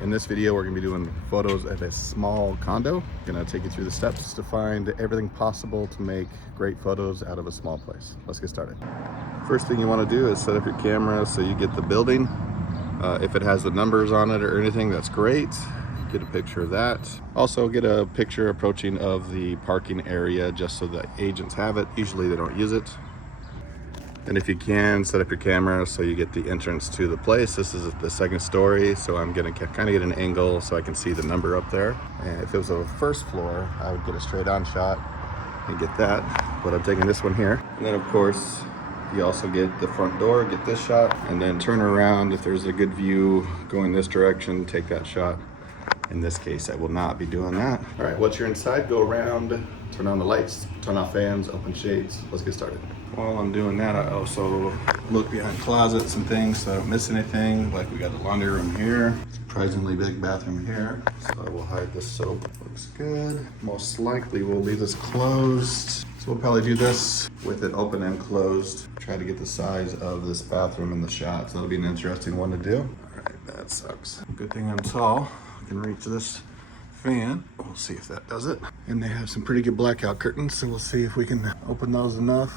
In this video, we're gonna be doing photos of a small condo. Gonna take you through the steps to find everything possible to make great photos out of a small place. Let's get started. First thing you wanna do is set up your camera so you get the building. If it has the numbers on it or anything, that's great. Get a picture of that. Also get a picture approaching of the parking area just so the agents have it. Usually they don't use it. And if you can, set up your camera so you get the entrance to the place. This is the second story, so I'm gonna kind of get an angle so I can see the number up there. And if it was a first floor, I would get a straight on shot and get that. But I'm taking this one here. And then of course, you also get the front door, get this shot, and then turn around. If there's a good view going this direction, take that shot. In this case, I will not be doing that. All right, once you're inside, go around, turn on the lights, turn off fans, open shades. Let's get started. While I'm doing that, I also look behind closets and things so I don't miss anything. Like we got the laundry room here, surprisingly big bathroom here. So I will hide the soap. Looks good. Most likely we'll leave this closed. So we'll probably do this with it open and closed. Try to get the size of this bathroom in the shot. So that'll be an interesting one to do. All right, that sucks. Good thing I'm tall. I can reach this fan. We'll see if that does it. And they have some pretty good blackout curtains, so we'll see if we can open those enough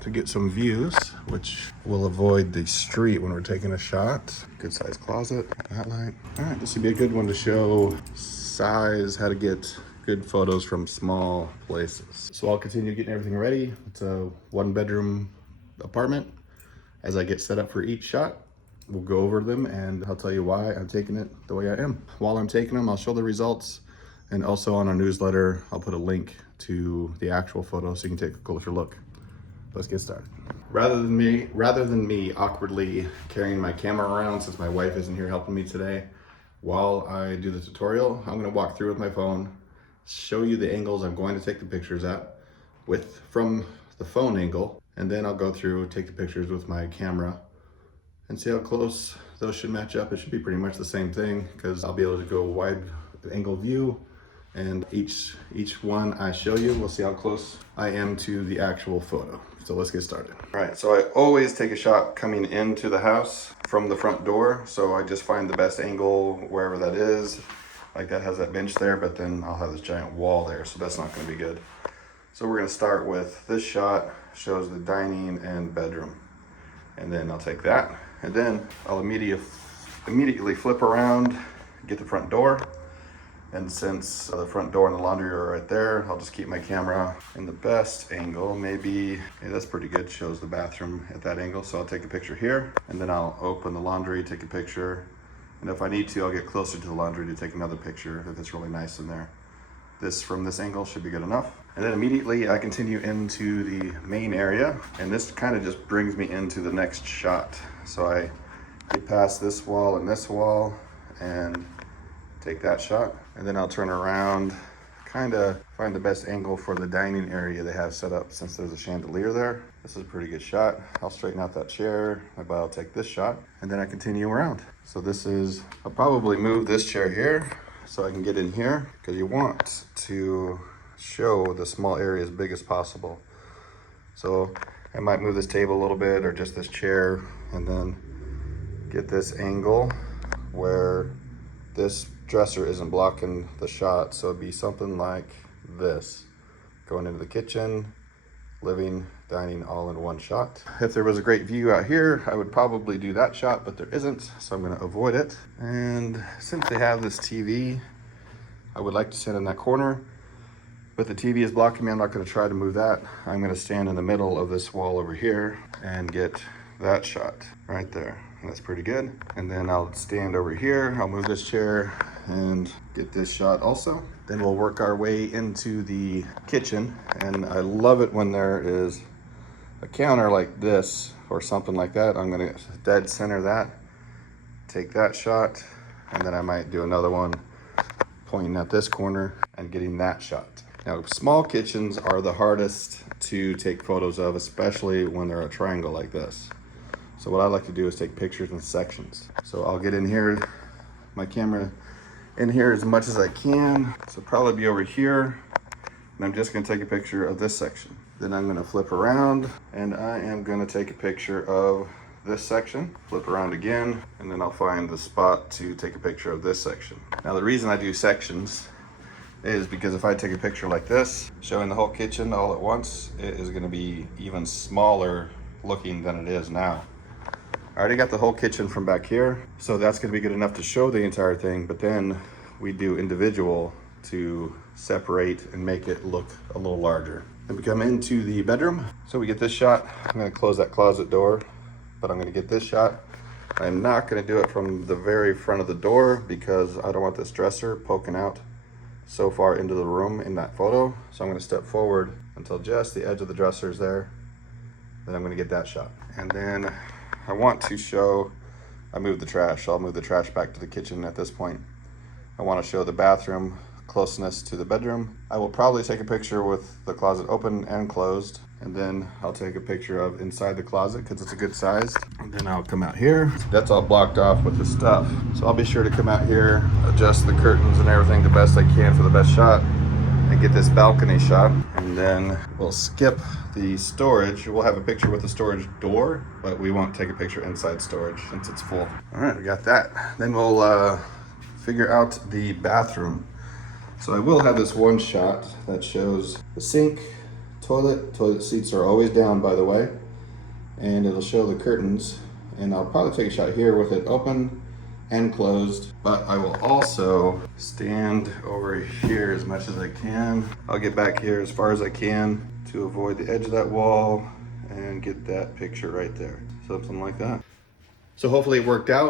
to get some views, which will avoid the street when we're taking a shot. Good sized closet, that light. All right, this would be a good one to show size, how to get good photos from small places. So I'll continue getting everything ready. It's a 1-bedroom apartment. As I get set up for each shot, we'll go over them and I'll tell you why I'm taking it the way I am. While I'm taking them, I'll show the results, and also on our newsletter, I'll put a link to the actual photo so you can take a closer look. Let's get started. Rather than me awkwardly carrying my camera around, since my wife isn't here helping me today, while I do the tutorial, I'm gonna walk through with my phone, show you the angles I'm going to take the pictures at from the phone angle, and then I'll go through, take the pictures with my camera and see how close those should match up. It should be pretty much the same thing because I'll be able to go wide angle view, and each one I show you, we'll see how close I am to the actual photo. So let's get started. All right, so I always take a shot coming into the house from the front door. So I just find the best angle wherever that is. Like that has that bench there, but then I'll have this giant wall there, so that's not gonna be good. So we're gonna start with this shot, shows the dining and bedroom. And then I'll take that, and then I'll immediately flip around, get the front door. And since the front door and the laundry are right there, I'll just keep my camera in the best angle. Maybe, yeah, that's pretty good, shows the bathroom at that angle. So I'll take a picture here, and then I'll open the laundry, take a picture. And if I need to, I'll get closer to the laundry to take another picture if it's really nice in there. From this angle should be good enough. And then immediately I continue into the main area, and this kind of just brings me into the next shot. So I get past this wall and take that shot. And then I'll turn around, kind of find the best angle for the dining area they have set up since there's a chandelier there. This is a pretty good shot. I'll straighten out that chair, but I'll take this shot, and then I continue around. So I'll probably move this chair here so I can get in here, because you want to show the small area as big as possible. So I might move this table a little bit, or just this chair, and then get this angle where this dresser isn't blocking the shot. So it'd be something like this, going into the kitchen, living, dining, all in one shot. If there was a great view out here, I would probably do that shot, but there isn't, so I'm gonna avoid it. And since they have this TV, I would like to stand in that corner, but the TV is blocking me. I'm not gonna try to move that. I'm gonna stand in the middle of this wall over here and get that shot right there. That's pretty good. And then I'll stand over here, I'll move this chair and get this shot also. Then we'll work our way into the kitchen. And I love it when there is a counter like this or something like that. I'm gonna dead center that, take that shot, and then I might do another one pointing at this corner and getting that shot. Now, small kitchens are the hardest to take photos of, especially when they're a triangle like this. So what I like to do is take pictures in sections. So I'll get in here, my camera in here as much as I can. So probably be over here, and I'm just gonna take a picture of this section. Then I'm gonna flip around, and I am gonna take a picture of this section, flip around again, and then I'll find the spot to take a picture of this section. Now the reason I do sections is because if I take a picture like this, showing the whole kitchen all at once, it is gonna be even smaller looking than it is now. I already got the whole kitchen from back here, so that's gonna be good enough to show the entire thing, but then we do individual to separate and make it look a little larger. Then we come into the bedroom. So we get this shot. I'm gonna close that closet door, but I'm gonna get this shot. I'm not gonna do it from the very front of the door because I don't want this dresser poking out so far into the room in that photo. So I'm gonna step forward until just the edge of the dresser is there. Then I'm gonna get that shot. And then I want to show, I moved the trash. I'll move the trash back to the kitchen at this point. I wanna show the bathroom closeness to the bedroom. I will probably take a picture with the closet open and closed, and then I'll take a picture of inside the closet because it's a good size. And then I'll come out here. That's all blocked off with the stuff. So I'll be sure to come out here, adjust the curtains and everything the best I can for the best shot, and get this balcony shot. And then we'll skip the storage. We'll have a picture with the storage door, but we won't take a picture inside storage since it's full. All right, we got that. Then we'll figure out the bathroom. So I will have this one shot that shows the sink, toilet seats are always down, by the way, and it'll show the curtains. And I'll probably take a shot here with it open and closed, but I will also stand over here as much as I can. I'll get back here as far as I can to avoid the edge of that wall and get that picture right there. Something like that. So hopefully it worked out.